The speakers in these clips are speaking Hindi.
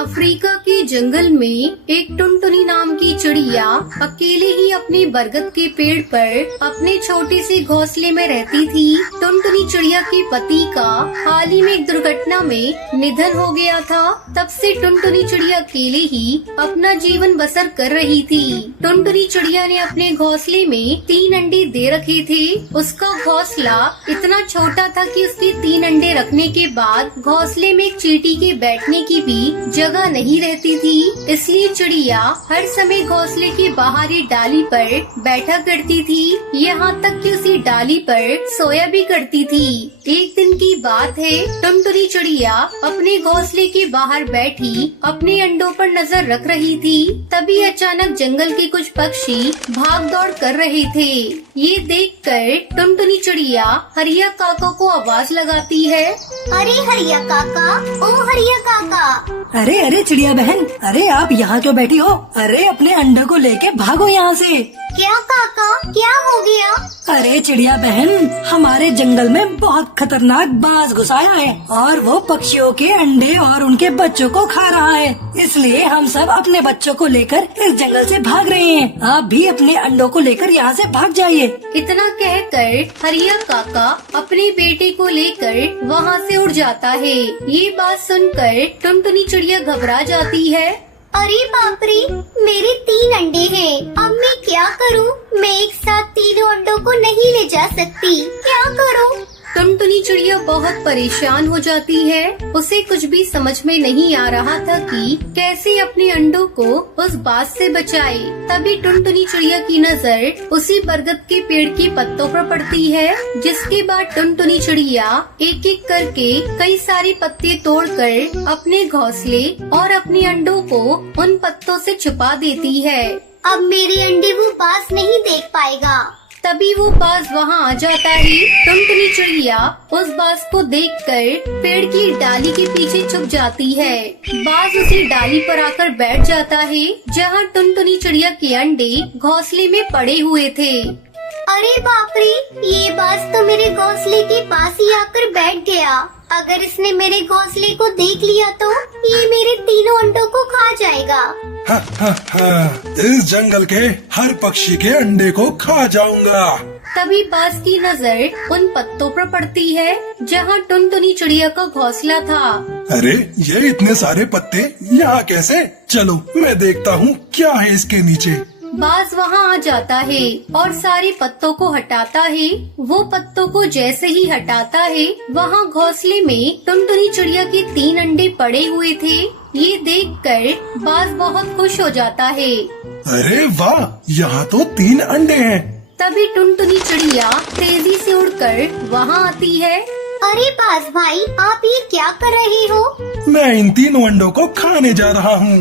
अफ्रीका के जंगल में एक टुनटुनी नाम की चिड़िया अकेले ही अपने बरगद के पेड़ पर अपने छोटे से घोंसले में रहती थी। टुनटुनी चिड़िया के पति का हाल ही में एक दुर्घटना में निधन हो गया था। तब से टुनटुनी चिड़िया अकेले ही अपना जीवन बसर कर रही थी। टुनटुनी चिड़िया ने अपने घोंसले में 3 अंडे दे रखे थे। उसका घोंसला इतना छोटा था कि उसके 3 अंडे रखने के बाद घोंसले में एक चींटी के बैठने की भी जगह नहीं रहती थी। इसलिए चिड़िया हर समय घोंसले के बाहरी डाली पर बैठा करती थी, यहाँ तक कि उसी डाली पर सोया भी करती थी। एक दिन की बात है, टुनटुनी चिड़िया अपने घोंसले के बाहर बैठी अपने अंडों पर नजर रख रही थी। तभी अचानक जंगल के कुछ पक्षी भाग दौड़ कर रहे थे। ये देखकर टुनटुनी चिड़िया हरिया काका को आवाज लगाती है। अरे हरिया काका, ओ हरिया काका। अरे अरे चिड़िया बहन, अरे आप यहाँ क्यों बैठी हो? अरे अपने अंडे को लेके भागो यहाँ से। क्या काका, क्या हो गया? अरे चिड़िया बहन, हमारे जंगल में बहुत खतरनाक बाज घुस आया है और वो पक्षियों के अंडे और उनके बच्चों को खा रहा है। इसलिए हम सब अपने बच्चों को लेकर इस जंगल से भाग रहे हैं। आप भी अपने अंडों को लेकर यहाँ से भाग जाइए। इतना कहकर हरिया काका अपने बेटे को लेकर वहाँ से उड़ जाता है। ये बात सुनकर टुनटुनी चिड़िया घबरा जाती है। अरे बाप रे, मेरे 3 अंडे हैं। अब मैं क्या करूं? मैं एक साथ 3 अंडों को नहीं ले जा सकती। क्या करूं? टुनटुनी चिड़िया बहुत परेशान हो जाती है। उसे कुछ भी समझ में नहीं आ रहा था कि कैसे अपने अंडों को उस बाज से बचाए। तभी टुनटुनी चिड़िया की नजर उसी बरगद के पेड़ के पत्तों पर पड़ती है, जिसके बाद टुनटुनी चिड़िया एक एक करके कई सारे पत्ते तोड़कर अपने घोंसले और अपने अंडों को उन पत्तों से छुपा देती है। अब मेरे अंडे वो बाज नहीं देख पाएगा। तभी वो बाज वहाँ आ जाता है। टुनटुनी चिड़िया उस बाज को देखकर पेड़ की डाली के पीछे छुप जाती है। बाज उसी डाली पर आकर बैठ जाता है जहाँ टुनटुनी चिड़िया के अंडे घोंसले में पड़े हुए थे। अरे बाप रे, ये बाज तो मेरे घोंसले के पास ही आकर बैठ गया। अगर इसने मेरे घोंसले को देख लिया तो ये मेरे 3 अंडों को खा जाएगा। इस जंगल के हर पक्षी के अंडे को खा जाऊंगा। तभी बाज की नजर उन पत्तों पर पड़ती है जहाँ टुनटुनी चिड़िया का घोंसला था। अरे ये इतने सारे पत्ते यहाँ कैसे? चलो मैं देखता हूँ क्या है इसके नीचे। बाज वहाँ आ जाता है और सारे पत्तों को हटाता है। वो पत्तों को जैसे ही हटाता है, वहाँ घोंसले में टुनटुनी चिड़िया के 3 अंडे पड़े हुए थे। ये देखकर बाज बहुत खुश हो जाता है। अरे वाह, यहाँ तो 3 अंडे हैं। तभी टुनटुनी चिड़िया तेजी से उड़कर वहाँ आती है। अरे बाज भाई, आप ये क्या कर रहे हो? मैं इन 3 अंडों को खाने जा रहा हूँ।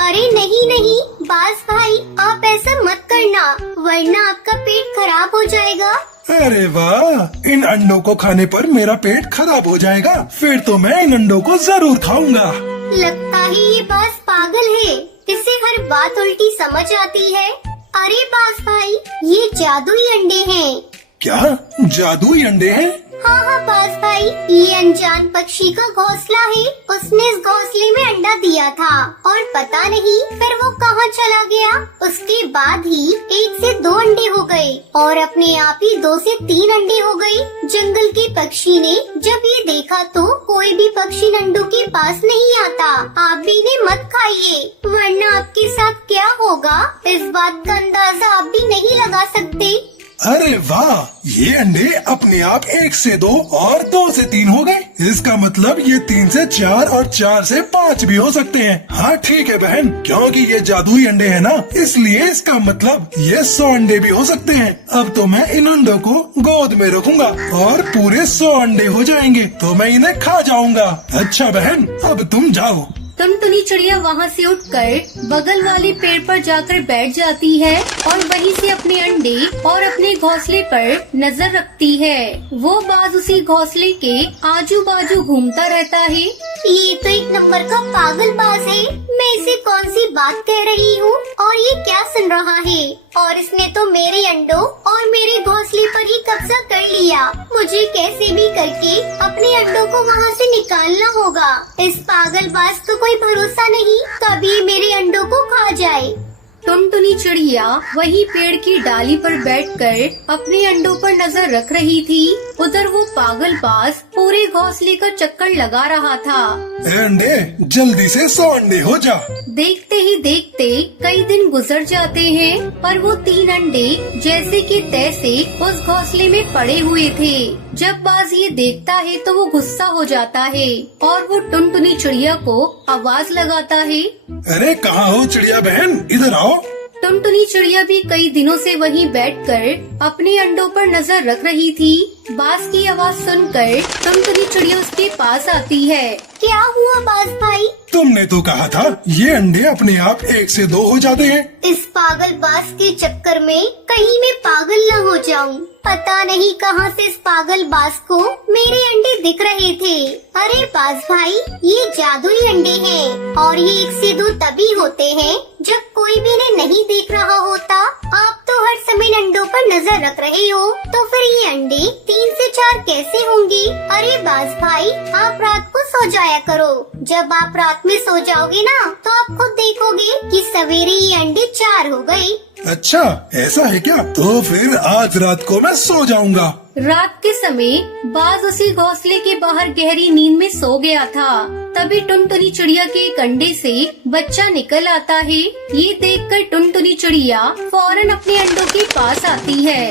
अरे नहीं नहीं बाज भाई, आप ऐसा मत करना, वरना आपका पेट खराब हो जाएगा। अरे वाह, इन अंडों को खाने पर मेरा पेट खराब हो जाएगा। फिर तो मैं इन अंडों को जरूर खाऊंगा। लगता है ये बाज पागल है, इसे हर बात उल्टी समझ आती है। अरे बाज भाई, ये जादुई अंडे हैं। क्या जादुई अंडे हैं? हाँ बाज भाई, ये अनजान पक्षी का घोंसला है। उसने इस घोंसले में अंडा दिया था और पता नहीं फिर वो कहाँ चला गया। उसके बाद ही 1 से 2 अंडे हो गए और अपने आप ही 2 से 3 अंडे हो गए। जंगल के पक्षी ने जब ये देखा तो कोई भी पक्षी अंडों के पास नहीं आता। आप भी इन्हें मत खाइए, वरना आपके साथ क्या होगा इस बात का अंदाजा आप भी नहीं लगा सकते। अरे वाह, ये अंडे अपने आप 1 से 2 और 2 से 3 हो गए। इसका मतलब ये 3 से 4 और 4 से 5 भी हो सकते हैं। हाँ ठीक है बहन, क्योंकि ये जादुई अंडे हैं ना, इसलिए इसका मतलब ये 100 अंडे भी हो सकते हैं। अब तो मैं इन अंडों को गोद में रखूंगा और पूरे 100 अंडे हो जाएंगे तो मैं इन्हें खा जाऊंगा। अच्छा बहन, अब तुम जाओ। टुनटुनी चिड़िया वहाँ से उठकर बगल वाले पेड़ पर जाकर बैठ जाती है और वहीं से अपने अंडे और अपने घोंसले पर नजर रखती है। वो बाज उसी घोंसले के आजू बाजू घूमता रहता है। ये तो एक नंबर का पागल बाज है। मैं इसे कौन सी बात कह रही हूँ और ये क्या सुन रहा है? और इसने तो मेरे अंडों और मेरे घोंसले पर ही कब्जा कर लिया। मुझे कैसे भी करके अपने अपने अंडों को वहाँ से निकालना होगा। इस पागलबाज को कोई भरोसा नहीं, कभी मेरे अंडों को खा जाए। टुनटुनी चिड़िया वही पेड़ की डाली पर बैठकर अपने अंडों पर नजर रख रही थी। उधर वो पागलबाज पूरे घोंसले का चक्कर लगा रहा था। ए अंडे, जल्दी से 100 अंडे हो जा। देखते ही देखते कई दिन गुजर जाते हैं, पर वो 3 अंडे जैसे कि तैसे उस घोंसले में पड़े हुए थे। जब बाज ये देखता है तो वो गुस्सा हो जाता है और वो टुनटुनी चिड़िया को आवाज लगाता है। अरे कहाँ हो चिड़िया बहन, इधर आओ। टुनटुनी चिड़िया भी कई दिनों से वहीं बैठकर अपने अंडों पर नजर रख रही थी। बाज की आवाज सुनकर टुनटुनी चिड़िया उसके पास आती है। क्या हुआ बाज भाई? तुमने तो कहा था ये अंडे अपने आप 1 से 2 हो जाते हैं। इस पागलबाज के चक्कर में कहीं मैं पागल न हो जाऊं। पता नहीं कहां से इस पागलबाज को मेरे अंडे दिख रहे थे। अरे बाज भाई, ये जादुई अंडे हैं और ये 1 से 2 तभी होते हैं जब कोई भी इन्हें नहीं देख रहा होता। आप तो हर समय अंडों पर नजर रख रहे हो, तो फिर ये अंडे 3 से 4 कैसे होंगे? अरे बाज भाई, आप रात को सो जाया करो। जब आप रात में सो जाओगे ना, तो आप खुद देखोगे कि सवेरे ये अंडे 4 हो गए। अच्छा ऐसा है क्या? तो फिर आज रात को मैं सो जाऊंगा। रात के समय बाज उसी घोंसले के बाहर गहरी नींद में सो गया था। तभी टुनटुनी चिड़िया के एक अंडे से बच्चा निकल आता है। ये देखकर टुनटुनी चिड़िया फौरन अपने अंडों के पास आती है।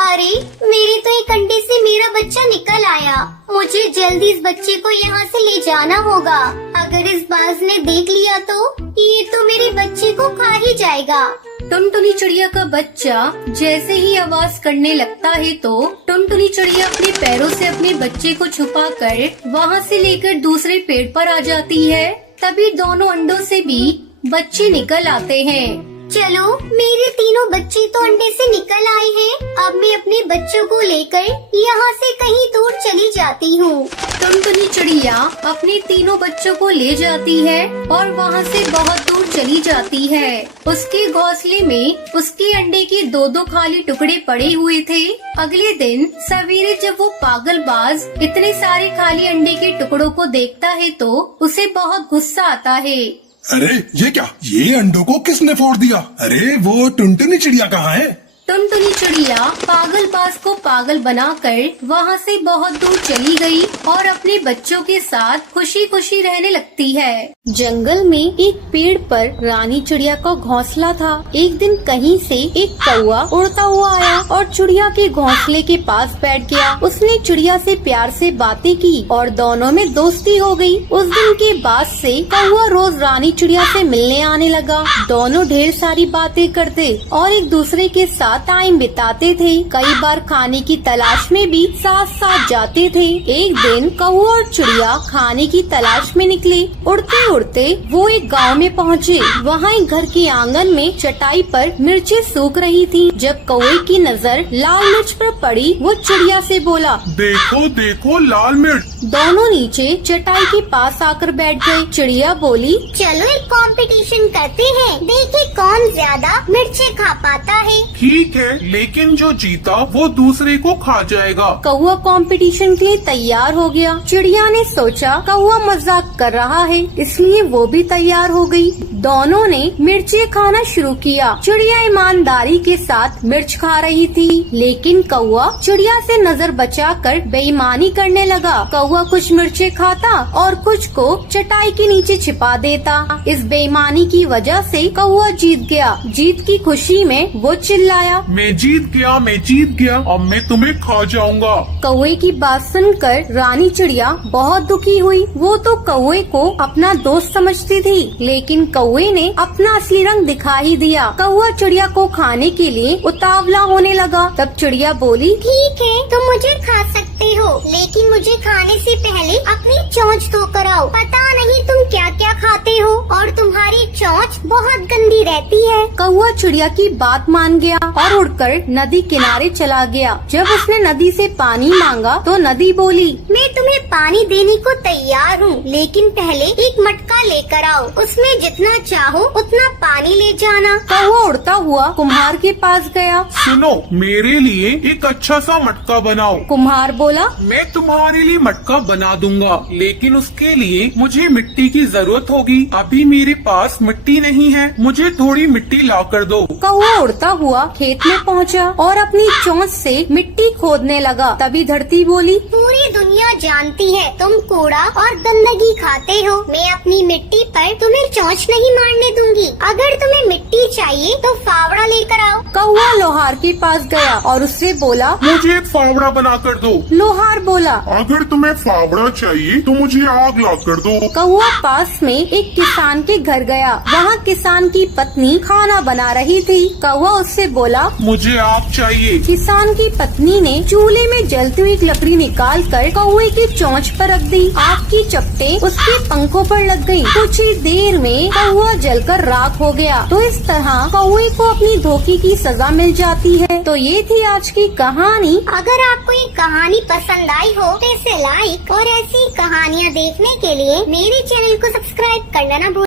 अरे मेरे तो एक अंडे से मेरा बच्चा निकल आया। मुझे जल्दी इस बच्चे को यहाँ से ले जाना होगा। अगर इस बाज ने देख लिया तो ये तो मेरे बच्चे को खा ही जाएगा। टुनटुनी चिड़िया का बच्चा जैसे ही आवाज करने लगता है तो टुनटुनी चिड़िया अपने पैरों से अपने बच्चे को छुपाकर वहाँ से लेकर दूसरे पेड़ पर आ जाती है। तभी दोनों अंडों से भी बच्चे निकल आते हैं। चलो, मेरे तीनों बच्चे तो अंडे से निकल आए हैं। अब मैं अपने बच्चों को लेकर यहाँ से कहीं दूर चली जाती हूँ। टुनटुनी चिड़िया अपने तीनों बच्चों को ले जाती है और वहाँ से बहुत दूर चली जाती है। उसके घोंसले में उसके अंडे के 2-2 खाली टुकड़े पड़े हुए थे। अगले दिन सवेरे जब वो पागलबाज इतने सारे खाली अंडे के टुकड़ों को देखता है तो उसे बहुत गुस्सा आता है। अरे ये क्या, ये अंडों को किसने फोड़ दिया? अरे वो टुनटुनी चिड़िया कहाँ है? टुनटुनी चिड़िया पागलबाज को पागल बनाकर वहाँ से बहुत दूर चली गई और अपने बच्चों के साथ खुशी खुशी रहने लगती है। जंगल में एक पेड़ पर रानी चिड़िया का घोंसला था। एक दिन कहीं से एक कौवा उड़ता हुआ आया और चिड़िया के घोंसले के पास बैठ गया। उसने चिड़िया से प्यार से बातें की और दोनों में दोस्ती हो गई। उस दिन के बाद से कौवा रोज रानी चिड़िया से मिलने आने लगा। दोनों ढेर सारी बातें करते और एक दूसरे के साथ टाइम बिताते थे। कई बार खाने की तलाश में भी साथ साथ जाते थे। एक दिन कौवा और चिड़िया खाने की तलाश में निकले। उड़ते उड़ते वो एक गांव में पहुँचे। वहाँ एक घर के आंगन में चटाई पर मिर्चें सूख रही थी। जब कौवे की नजर लाल मिर्च पर पड़ी, वो चिड़िया से बोला, देखो देखो लाल मिर्च। दोनों नीचे चटाई के पास आकर बैठ गए। चिड़िया बोली, चलो एक कंपटीशन करते हैं, देखे कौन ज्यादा मिर्चें खा पाता है। ठीक है, लेकिन जो जीता वो दूसरे को खा जाएगा। कौवा कंपटीशन के लिए तैयार हो गया। चिड़िया ने सोचा कौवा मजाक कर रहा है, इसलिए वो भी तैयार हो गई। दोनों ने मिर्चें खाना शुरू किया। चिड़िया ईमानदारी के साथ मिर्च खा रही थी, लेकिन कौवा चिड़िया से नजर बचाकर बेईमानी करने लगा। कौवा कुछ मिर्चें खाता और कुछ को चटाई के नीचे छिपा देता। इस बेईमानी की वजह से कौवा जीत गया। जीत की खुशी में वो चिल्लाया, मैं जीत गया, अब मैं तुम्हें खा जाऊंगा। कौवे की बात सुनकर रानी चिड़िया बहुत दुखी हुई। वो तो कौवे को अपना दोस्त समझती थी, लेकिन कौवे ने अपना असली रंग दिखा ही दिया। कौवा चिड़िया को खाने के लिए उतावला होने लगा। तब चिड़िया बोली, ठीक है, तुम मुझे खा सकते हो, लेकिन मुझे खाने से पहले अपनी चोंच धो कर आओ। पता नहीं तुम क्या क्या खाते हो और तुम्हारी चोंच बहुत गंदी रहती है। कौवा चिड़िया की बात मान गया और उड़कर नदी किनारे चला गया। जब उसने नदी से पानी मांगा तो नदी बोली, मैं तुम्हें पानी देने को तैयार हूँ, लेकिन पहले एक मटका लेकर आओ, उसमें जितना चाहो उतना पानी ले जाना। कौवा उड़ता हुआ कुम्हार के पास गया। सुनो, मेरे लिए एक अच्छा सा मटका बनाओ। कुम्हार बोला, मैं तुम्हारे लिए मटका बना दूंगा, लेकिन उसके लिए मुझे मिट्टी की जरूरत होगी। अभी मेरे पास मिट्टी नहीं है, मुझे थोड़ी मिट्टी ला कर दो। कौवा उड़ता हुआ खेत में पहुंचा और अपनी चोंच से मिट्टी खोदने लगा। तभी धरती बोली, पूरी दुनिया जानती है तुम कूड़ा और गंदगी खाते हो। मैं अपनी मिट्टी पर तुम्हें चोंच नहीं मारने दूंगी। अगर तुम्हें मिट्टी चाहिए तो फावड़ा लेकर आओ। कौवा लोहार के पास गया और उससे बोला, मुझे एक फावड़ा बना कर दो। लोहार बोला, अगर तुम्हें फावड़ा चाहिए तो मुझे आग ला कर दो। कौवा पास में एक किसान के घर गया। वहाँ किसान की पत्नी खाना बना रही थी। कौवा उससे बोला, मुझे आग चाहिए। किसान की पत्नी ने चूल्हे में जलती हुई एक लकड़ी निकाल कर कौवे की चोंच पर रख दी। आग की चपटे उसके पंखों पर लग गई। कुछ ही देर में कौवा जलकर राख हो गया। तो इस तरह कौवे को अपनी धोखे की सजा मिल जाती है। तो ये थी आज की कहानी। अगर आपको ये कहानी पसंद आई हो तो इसे लाइक और ऐसी कहानियाँ देखने के लिए मेरे चैनल को सब्सक्राइब करना ना भूलें।